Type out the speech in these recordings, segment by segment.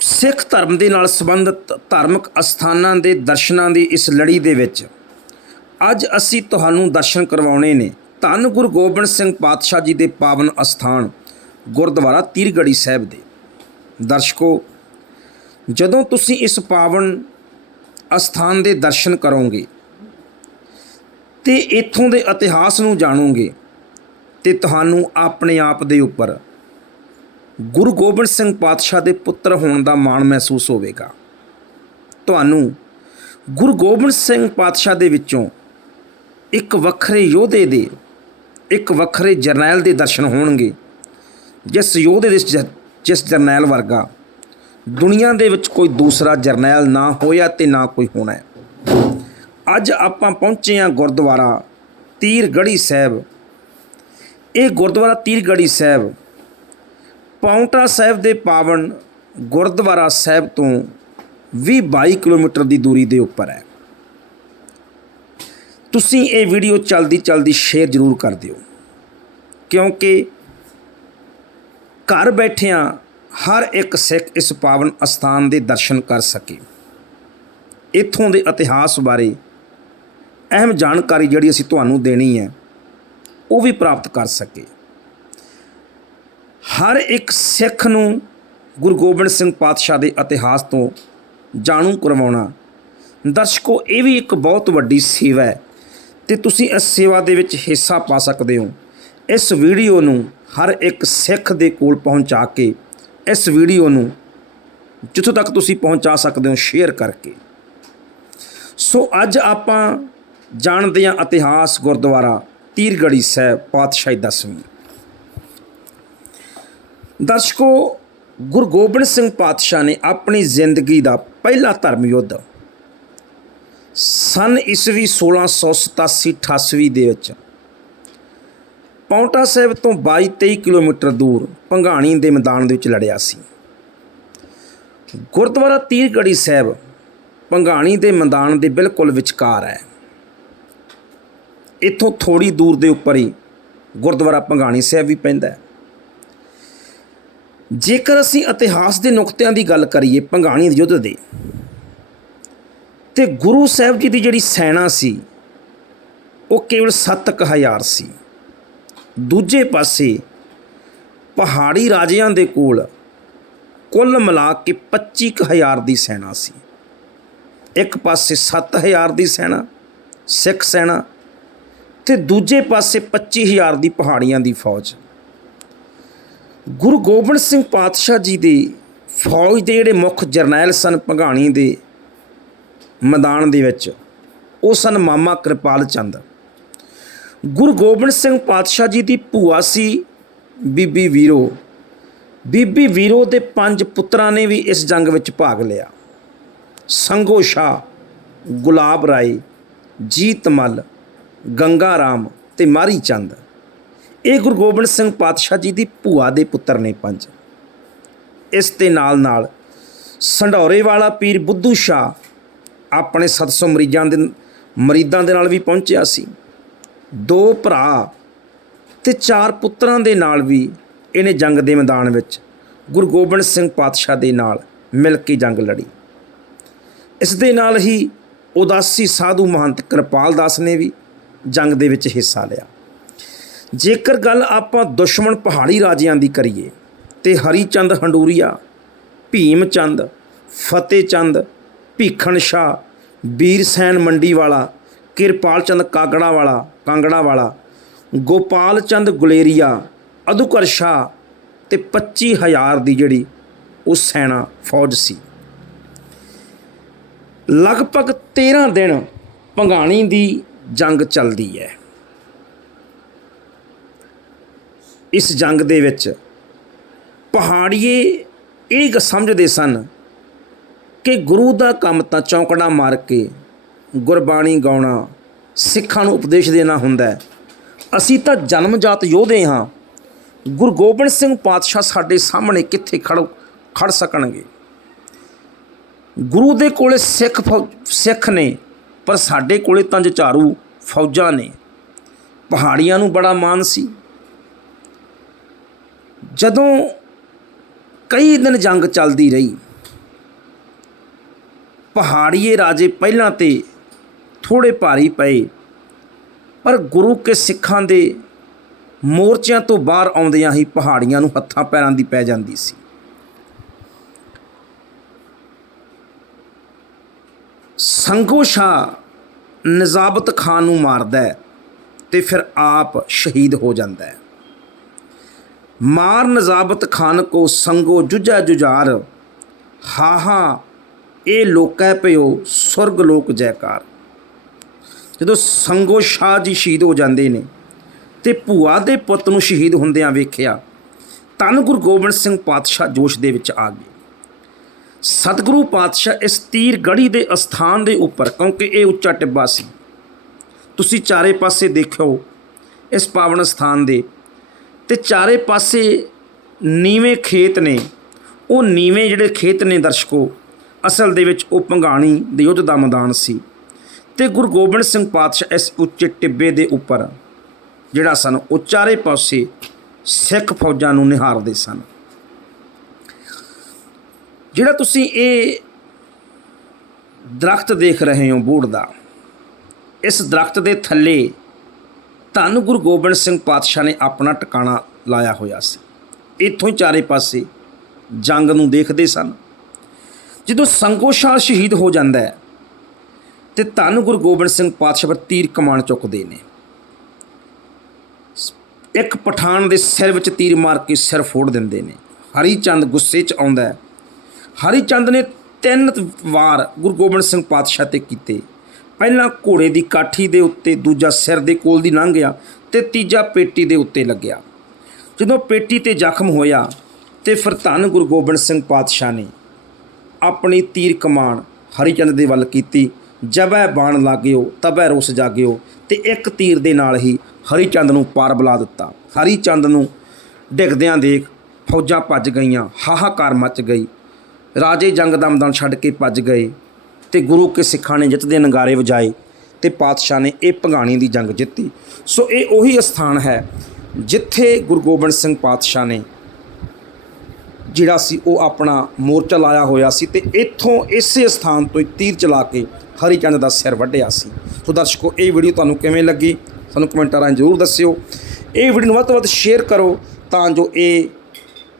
ਸਿੱਖ ਧਰਮ ਦੇ ਨਾਲ ਸੰਬੰਧਿਤ ਧਾਰਮਿਕ ਅਸਥਾਨਾਂ ਦੇ ਦਰਸ਼ਨਾਂ ਦੀ ਇਸ ਲੜੀ ਦੇ ਵਿੱਚ ਅੱਜ ਅਸੀਂ ਤੁਹਾਨੂੰ ਦਰਸ਼ਨ ਕਰਵਾਉਣੇ ਨੇ। ਧੰਨ ਗੁਰੂ ਗੋਬਿੰਦ ਸਿੰਘ ਪਾਤਸ਼ਾਹ ਜੀ ਦੇ ਪਾਵਨ ਅਸਥਾਨ ਗੁਰਦੁਆਰਾ ਤੀਰਗੜੀ ਸਾਹਿਬ ਦੇ। ਦਰਸ਼ਕੋ, ਜਦੋਂ ਤੁਸੀਂ ਇਸ ਪਾਵਨ ਅਸਥਾਨ ਦੇ ਦਰਸ਼ਨ ਕਰੋਗੇ ਤੇ ਇੱਥੋਂ ਦੇ ਇਤਿਹਾਸ ਨੂੰ ਜਾਣੋਗੇ ਤੇ ਤੁਹਾਨੂੰ ਆਪਣੇ ਆਪ ਦੇ ਉੱਪਰ ਗੁਰੂ ਗੋਬਿੰਦ ਸਿੰਘ ਪਾਤਸ਼ਾਹ ਦੇ ਪੁੱਤਰ ਹੋਣ ਦਾ ਮਾਣ ਮਹਿਸੂਸ ਹੋਵੇਗਾ। ਤੁਹਾਨੂੰ ਗੁਰੂ ਗੋਬਿੰਦ ਸਿੰਘ ਪਾਤਸ਼ਾਹ ਦੇ ਵਿੱਚੋਂ ਇੱਕ ਵੱਖਰੇ ਯੋਧੇ ਦੇ, ਇੱਕ ਵੱਖਰੇ ਜਰਨੈਲ ਦੇ ਦਰਸ਼ਨ ਹੋਣਗੇ, ਜਿਸ ਯੋਧੇ ਦੇ ਜ- ਜਿਸ ਜਰਨੈਲ ਵਰਗਾ ਦੁਨੀਆ ਦੇ ਵਿੱਚ ਕੋਈ ਦੂਸਰਾ ਜਰਨੈਲ ਨਾ ਹੋਇਆ ਤੇ ਨਾ ਕੋਈ ਹੋਣਾ ਹੈ। ਅੱਜ ਆਪਾਂ ਪਹੁੰਚੇ ਹਾਂ ਗੁਰਦੁਆਰਾ ਤੀਰਗੜੀ ਸਾਹਿਬ। ਇਹ ਗੁਰਦੁਆਰਾ ਤੀਰਗੜੀ ਸਾਹਿਬ ਪਾਉਂਟਾ ਸਾਹਿਬ ਦੇ ਪਾਵਨ ਗੁਰਦੁਆਰਾ ਸਾਹਿਬ ਤੋਂ 20-22 ਕਿਲੋਮੀਟਰ ਦੀ ਦੂਰੀ ਦੇ ਉੱਪਰ ਹੈ। ਤੁਸੀਂ ਇਹ ਵੀਡੀਓ ਚਲਦੀ ਚਲਦੀ ਸ਼ੇਅਰ ਜ਼ਰੂਰ ਕਰ ਦਿਓ। ਕਿਉਂਕਿ ਘਰ ਬੈਠਿਆਂ ਹਰ ਇੱਕ ਸਿੱਖ ਇਸ ਪਾਵਨ ਅਸਥਾਨ ਦੇ ਦਰਸ਼ਨ ਕਰ ਸਕੇ। ਇੱਥੋਂ ਦੇ ਇਤਿਹਾਸ ਬਾਰੇ ਅਹਿਮ ਜਾਣਕਾਰੀ ਜਿਹੜੀ ਅਸੀਂ ਤੁਹਾਨੂੰ ਦੇਣੀ ਹੈ, ਉਹ ਵੀ ਪ੍ਰਾਪਤ ਕਰ ਸਕੇ। ਹਰ ਇੱਕ ਸਿੱਖ ਨੂੰ ਗੁਰੂ ਗੋਬਿੰਦ ਸਿੰਘ ਪਾਤਸ਼ਾਹ ਦੇ ਇਤਿਹਾਸ ਤੋਂ ਜਾਣੂ ਕਰਵਾਉਣਾ। ਦਰਸ਼ਕੋ, ਇਹ ਵੀ ਇੱਕ ਬਹੁਤ ਵੱਡੀ ਸੇਵਾ ਹੈ ਤੇ ਤੁਸੀਂ ਇਸ ਸੇਵਾ ਦੇ ਵਿੱਚ ਹਿੱਸਾ ਪਾ ਸਕਦੇ ਹੋ। ਇਸ ਵੀਡੀਓ ਨੂੰ ਹਰ ਇੱਕ ਸਿੱਖ ਦੇ ਕੋਲ ਪਹੁੰਚਾ ਕੇ ਇਸ ਵੀਡੀਓ ਨੂੰ ਜਿੱਥੋਂ ਤੱਕ ਤੁਸੀਂ ਪਹੁੰਚਾ ਸਕਦੇ ਹੋ, ਸ਼ੇਅਰ ਕਰਕੇ। ਸੋ ਅੱਜ ਆਪਾਂ ਜਾਣਦੇ ਹਾਂ ਇਤਿਹਾਸ ਗੁਰਦੁਆਰਾ ਤੀਰਗੜੀ ਸਾਹਿਬ ਪਾਤਸ਼ਾਹੀ ਦਸਵੀਂ ਦਰਸ਼ਕੋ, ਗੁਰੂ ਗੋਬਿੰਦ ਸਿੰਘ ਪਾਤਸ਼ਾਹ ਨੇ ਆਪਣੀ ਜ਼ਿੰਦਗੀ ਦਾ ਪਹਿਲਾ ਧਰਮ ਯੁੱਧ ਸਨ ਈਸਵੀ 1687 88 ਦੇ ਵਿੱਚ। ਪੌਂਟਾ ਸਾਹਿਬ ਤੋਂ 22-23 ਕਿਲੋਮੀਟਰ ਦੂਰ ਭੰਗਾਣੀ ਦੇ ਮੈਦਾਨ ਦੇ ਵਿੱਚ ਲੜਿਆ ਸੀ। ਗੁਰਦੁਆਰਾ ਤੀਰਗੜੀ ਸਾਹਿਬ ਭੰਗਾਣੀ ਦੇ ਮੈਦਾਨ ਦੇ ਬਿਲਕੁਲ ਵਿਚਕਾਰ ਹੈ। ਇੱਥੋਂ ਥੋੜੀ ਦੂਰ ਦੇ ਉੱਪਰ ਹੀ ਗੁਰਦੁਆਰਾ ਭੰਗਾਣੀ ਸਾਹਿਬ ਵੀ ਪੈਂਦਾ ਹੈ। ਜੇਕਰ ਅਸੀਂ ਇਤਿਹਾਸ ਦੇ ਨੁਕਤਿਆਂ ਦੀ ਗੱਲ ਕਰੀਏ, ਪੰਗਾਣੀ ਦੇ ਯੁੱਧ ਦੇ, ਤੇ ਗੁਰੂ ਸਾਹਿਬ ਜੀ ਦੀ ਜਿਹੜੀ ਸੈਨਾ ਸੀ, ਉਹ ਕੇਵਲ 7000 ਸੀ। ਦੂਜੇ ਪਾਸੇ ਪਹਾੜੀ ਰਾਜਿਆਂ ਦੇ ਕੋਲ ਕੁੱਲ ਮਿਲਾ ਕੇ 25000 ਦੀ ਸੈਨਾ ਸੀ। ਇੱਕ ਪਾਸੇ 7000 ਦੀ ਸੈਨਾ, ਸਿੱਖ ਸੈਨਾ, ਤੇ ਦੂਜੇ ਪਾਸੇ 25000 ਦੀ ਪਹਾੜੀਆਂ ਦੀ ਫੌਜ। ਗੁਰੂ ਗੋਬਿੰਦ ਸਿੰਘ ਪਾਤਸ਼ਾਹ ਜੀ ਦੇ ਫੌਜ ਦੇ ਜਿਹੜੇ ਮੁੱਖ ਜਰਨੈਲ ਸਨ ਭੰਗਾਣੀ ਦੇ ਮੈਦਾਨ ਦੇ ਵਿੱਚ, ਉਹ ਸਨ ਮਾਮਾ ਕਿਰਪਾਲ ਚੰਦ। ਗੁਰੂ ਗੋਬਿੰਦ ਸਿੰਘ ਪਾਤਸ਼ਾਹ ਜੀ ਦੀ ਭੂਆ ਸੀ ਬੀਬੀ ਵੀਰੋ। ਬੀਬੀ ਵੀਰੋ ਦੇ ਪੰਜ ਪੁੱਤਰਾਂ ਨੇ ਵੀ ਇਸ ਜੰਗ ਵਿੱਚ ਭਾਗ ਲਿਆ। ਸੰਗੋ ਸ਼ਾਹ, ਗੁਲਾਬ ਰਾਏ, ਜੀਤ ਮੱਲ, ਗੰਗਾ ਰਾਮ ਤੇ ਮਾਰੀ ਚੰਦ। ਇਹ ਗੁਰੂ ਗੋਬਿੰਦ ਸਿੰਘ ਪਾਤਸ਼ਾਹ ਜੀ ਦੀ ਭੂਆ ਦੇ ਪੁੱਤਰ ਨੇ ਪੰਜ। ਇਸ ਦੇ ਨਾਲ ਨਾਲ ਸੰਢੌਰੇ ਵਾਲਾ ਪੀਰ ਬੁੱਧੂ ਸ਼ਾਹ ਆਪਣੇ 700 ਮਰੀਜ਼ਾਂ ਦੇ ਮਰੀਦਾਂ ਦੇ ਨਾਲ ਵੀ ਪਹੁੰਚਿਆ ਸੀ। ਦੋ ਭਰਾ ਤੇ ਚਾਰ ਪੁੱਤਰਾਂ ਦੇ ਨਾਲ ਵੀ ਇਹਨੇ ਜੰਗ ਦੇ ਮੈਦਾਨ ਵਿੱਚ ਗੁਰੂ ਗੋਬਿੰਦ ਸਿੰਘ ਪਾਤਸ਼ਾਹ ਦੇ ਨਾਲ ਮਿਲ ਕੇ ਜੰਗ ਲੜੀ। ਇਸ ਦੇ ਨਾਲ ਹੀ ਉਦਾਸੀ ਸਾਧੂ ਮਹੰਤ ਕਿਰਪਾਲ ਦਾਸ ਨੇ ਵੀ ਜੰਗ ਦੇ ਵਿੱਚ ਹਿੱਸਾ ਲਿਆ। ਜੇਕਰ ਗੱਲ ਆਪਾਂ ਦੁਸ਼ਮਣ ਪਹਾੜੀ ਰਾਜਿਆਂ ਦੀ ਕਰੀਏ, ਤੇ ਹਰੀ ਚੰਦ ਹੰਡੂਰੀਆ ਭੀਮ ਚੰਦ ਫਤਿਹ ਚੰਦ ਭੀਖਣ ਸ਼ਾਹ ਵੀਰ ਸੈਨ ਮੰਡੀ ਵਾਲਾ ਕਿਰਪਾਲ ਚੰਦ ਕਾਗੜਾ ਵਾਲਾ ਕਾਂਗੜਾ ਵਾਲਾ ਗੋਪਾਲ ਚੰਦ ਗੁਲੇਰੀਆ, ਅਧੁਕਰ ਸ਼ਾਹ ਤੇ 25000 ਦੀ ਜਿਹੜੀ ਉਹ ਸੈਨਾ ਫੌਜ ਸੀ। ਲਗਭਗ 13 ਦਿਨ ਭੰਗਾਣੀ ਦੀ ਜੰਗ ਚੱਲਦੀ ਹੈ। ਇਸ ਜੰਗ ਦੇ ਵਿੱਚ ਪਹਾੜੀਏ ਇਹ ਸਮਝਦੇ ਸਨ ਕਿ ਗੁਰੂ ਦਾ ਕੰਮ ਤਾਂ ਚੌਂਕੜਾ ਮਾਰ ਕੇ ਗੁਰਬਾਣੀ ਗਾਉਣਾ ਸਿੱਖਾਂ ਨੂੰ ਉਪਦੇਸ਼ ਦੇਣਾ ਹੁੰਦਾ ਹੈ। ਅਸੀਂ ਤਾਂ ਜਨਮਜਾਤ ਯੋਧੇ ਹਾਂ। ਗੁਰੂ ਗੋਬਿੰਦ ਸਿੰਘ ਪਾਤਸ਼ਾਹ ਸਾਡੇ ਸਾਹਮਣੇ ਕਿੱਥੇ ਖੜ ਖੜ ਸਕਣਗੇ? ਗੁਰੂ ਦੇ ਕੋਲੇ ਸਿੱਖ ਫੌ- ਸਿੱਖ ਨੇ, ਪਰ ਸਾਡੇ ਕੋਲੇ ਤਾਂ ਜਚਾਰੂ ਫੌਜਾਂ ਨੇ। ਪਹਾੜੀਆਂ ਨੂੰ ਬੜਾ ਮਾਣ ਸੀ। ਜਦੋਂ ਕਈ ਦਿਨ ਜੰਗ ਚੱਲਦੀ ਰਹੀ, ਪਹਾੜੀਏ ਰਾਜੇ ਪਹਿਲਾਂ ਤੇ ਥੋੜੇ ਭਾਰੀ ਪਏ, ਪਰ ਗੁਰੂ ਕੇ ਸਿੱਖਾਂ ਦੇ ਮੋਰਚਿਆਂ ਤੋਂ ਬਾਹਰ ਆਉਂਦਿਆਂ ਹੀ ਪਹਾੜੀਆਂ ਨੂੰ ਹੱਥਾਂ ਪੈਰਾਂ ਦੀ ਪੈ ਜਾਂਦੀ ਸੀ। ਸੰਗੋ ਸ਼ਾਹ ਨਜ਼ਾਬਤ ਖਾਨ ਨੂੰ ਮਾਰਦਾ ਹੈ ਤੇ ਫਿਰ ਆਪ ਸ਼ਹੀਦ ਹੋ ਜਾਂਦਾ ਹੈ। ਮਾਰ ਨਜ਼ਾਬਤ ਖਾਨ ਕੋ ਸੰਗੋ ਜੁਜਾ ਜੁਝਾਰ। ਹਾ ਹਾ ਇਹ ਲੋਕੈ ਪਿਓ ਸੁਰਗ ਲੋਕ ਜੈਕਾਰ। ਜਦੋਂ ਸੰਗੋ ਸ਼ਾਹ ਜੀ ਸ਼ਹੀਦ ਹੋ ਜਾਂਦੇ ਨੇ ਤੇ ਭੂਆ ਦੇ ਪੁੱਤ ਨੂੰ ਸ਼ਹੀਦ ਹੁੰਦਿਆਂ ਵੇਖਿਆ ਤਨ ਗੁਰੂ ਗੋਬਿੰਦ ਸਿੰਘ ਪਾਤਸ਼ਾਹ ਜੋਸ਼ ਦੇ ਵਿੱਚ ਆ ਗਏ। ਸਤਿਗੁਰੂ ਪਾਤਸ਼ਾਹ ਇਸ ਤੀਰ ਗੜੀ ਦੇ ਅਸਥਾਨ ਦੇ ਉੱਪਰ, ਕਿਉਂਕਿ ਇਹ ਉੱਚਾ ਟਿੱਬਾ ਸੀ। ਤੁਸੀਂ ਚਾਰੇ ਪਾਸੇ ਦੇਖਿਓ, ਇਸ ਪਾਵਨ ਸਥਾਨ ਦੇ ਤੇ ਚਾਰੇ ਪਾਸੇ ਨੀਵੇਂ ਖੇਤ ਨੇ। ਉਹ ਨੀਵੇਂ ਜਿਹੜੇ ਖੇਤ ਨੇ ਦਰਸ਼ਕੋ, ਅਸਲ ਦੇ ਵਿੱਚ ਉਹ ਭੰਗਾਣੀ ਦੇ ਯੁੱਧ ਦਾ ਮੈਦਾਨ ਸੀ। ਤੇ ਗੁਰੂ ਗੋਬਿੰਦ ਸਿੰਘ ਪਾਤਸ਼ਾਹ ਇਸ ਉੱਚੇ ਟਿੱਬੇ ਦੇ ਉੱਪਰ, ਜਿਹੜਾ ਸਨ, ਉਹ ਚਾਰੇ ਪਾਸੇ ਸਿੱਖ ਫੌਜਾਂ ਨੂੰ ਨਿਹਾਰਦੇ ਸਨ। ਜਿਹੜਾ ਤੁਸੀਂ ਇਹ ਦਰਖਤ ਦੇਖ ਰਹੇ ਹੋ ਬੂੜ ਦਾ, ਇਸ ਦਰਖਤ ਦੇ ਥੱਲੇ ਧੰਨ ਗੁਰੂ ਗੋਬਿੰਦ ਸਿੰਘ ਪਾਤਸ਼ਾਹ ਨੇ ਆਪਣਾ ਟਿਕਾਣਾ ਲਾਇਆ ਹੋਇਆ ਸੀ। ਇੱਥੋਂ ਹੀ ਚਾਰੇ ਪਾਸੇ ਜੰਗ ਨੂੰ ਦੇਖਦੇ ਸਨ। ਜਦੋਂ ਸੰਗੋਸ਼ਾਲ ਸ਼ਹੀਦ ਹੋ ਜਾਂਦਾ ਹੈ, ਤੇ ਧੰਨ ਗੁਰੂ ਗੋਬਿੰਦ ਸਿੰਘ ਪਾਤਸ਼ਾਹ ਪਰ ਤੀਰ ਕਮਾਨ ਚੁੱਕਦੇ ਨੇ। ਇੱਕ ਪਠਾਨ ਦੇ ਸਿਰ ਵਿੱਚ ਤੀਰ ਮਾਰ ਕੇ ਸਿਰ ਫੋੜ ਦਿੰਦੇ ਨੇ। ਹਰੀ ਚੰਦ ਗੁੱਸੇ 'ਚ ਆਉਂਦਾ ਹੈ। ਹਰੀ ਚੰਦ ਨੇ ਤਿੰਨ ਵਾਰ ਗੁਰੂ ਗੋਬਿੰਦ ਸਿੰਘ ਪਾਤਸ਼ਾਹ ਤੇ ਕੀਤੇ। ਪਹਿਲਾਂ ਘੋੜੇ ਦੀ ਕਾਠੀ ਦੇ ਉੱਤੇ ਦੂਜਾ ਸਿਰ ਦੇ ਕੋਲ ਦੀ ਲੰਘ ਗਿਆ ਤੇ ਤੀਜਾ ਪੇਟੀ ਦੇ ਉੱਤੇ ਲੱਗਿਆ। ਜਦੋਂ ਪੇਟੀ ਤੇ ਜ਼ਖਮ ਹੋਇਆ ਤੇ ਫਿਰ ਧੰਨ ਗੁਰੂ ਗੋਬਿੰਦ ਸਿੰਘ ਪਾਤਸ਼ਾਹ ਨੇ ਆਪਣੀ ਤੀਰ ਕਮਾਨ ਹਰੀਚੰਦ ਦੇ ਵੱਲ ਕੀਤੀ। ਜਬੈ ਬਾਣ ਲਾਗਿਓ, ਤਬੈ ਰੋਸ ਜਾਗਿਓ ਤੇ ਇੱਕ ਤੀਰ ਦੇ ਨਾਲ ਹੀ ਹਰੀਚੰਦ ਨੂੰ ਪਾਰ ਬੁਲਾ ਦਿੱਤਾ। ਹਰੀਚੰਦ ਨੂੰ ਡਿੱਗਦਿਆਂ ਦੇਖ ਫੌਜਾਂ ਭੱਜ ਗਈਆਂ, ਹਾਹਾਕਾਰ ਮਚ ਗਈ। ਰਾਜੇ ਜੰਗ ਦਾ ਛੱਡ ਕੇ ਭੱਜ ਗਏ। ਤੇ ਗੁਰੂ ਕੇ ਸਿੱਖਾਂ ਨੇ ਜਿੱਤ ਦੇ ਨਗਾਰੇ ਵਜਾਏ ਤੇ ਪਾਤਸ਼ਾਹ ਨੇ ਇਹ ਭੰਗਾਣੀ ਦੀ ਜੰਗ ਜਿੱਤੀ। ਸੋ ਇਹ ਉਹੀ ਸਥਾਨ ਹੈ ਜਿੱਥੇ ਗੁਰੂ ਗੋਬਿੰਦ ਸਿੰਘ ਪਾਤਸ਼ਾਹ ਨੇ ਜਿਹੜਾ ਸੀ ਉਹ ਆਪਣਾ ਮੋਰਚਾ ਲਾਇਆ ਹੋਇਆ ਸੀ ਤੇ ਇੱਥੋਂ ਇਸੇ ਸਥਾਨ ਤੋਂ ਹੀ ਤੀਰ ਚਲਾ ਕੇ ਹਰੀਚੰਦ ਦਾ ਸਿਰ ਵੱਢਿਆ ਸੀ। ਸੋ ਦਰਸ਼ਕੋ, ਇਹ ਵੀਡੀਓ ਤੁਹਾਨੂੰ ਕਿਵੇਂ ਲੱਗੀ? ਸਾਨੂੰ ਕਮੈਂਟਾਂ ਰਾਹੀਂ ਜ਼ਰੂਰ ਦੱਸਿਓ। ਇਹ ਵੀਡੀਓ ਨੂੰ ਵੱਧ ਤੋਂ ਵੱਧ ਸ਼ੇਅਰ ਕਰੋ ਤਾਂ ਜੋ ਇਹ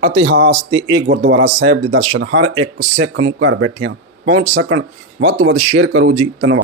ਇਤਿਹਾਸ ਤੇ ਇਹ ਗੁਰਦੁਆਰਾ ਸਾਹਿਬ ਦੇ ਦਰਸ਼ਨ ਹਰ ਇੱਕ ਸਿੱਖ ਨੂੰ ਘਰ ਬੈਠਿਆਂ ਪਹੁੰਚ ਸਕਣ। ਵੱਧ ਤੋਂ ਵੱਧ ਸ਼ੇਅਰ ਕਰੋ ਜੀ। ਧੰਨਵਾਦ।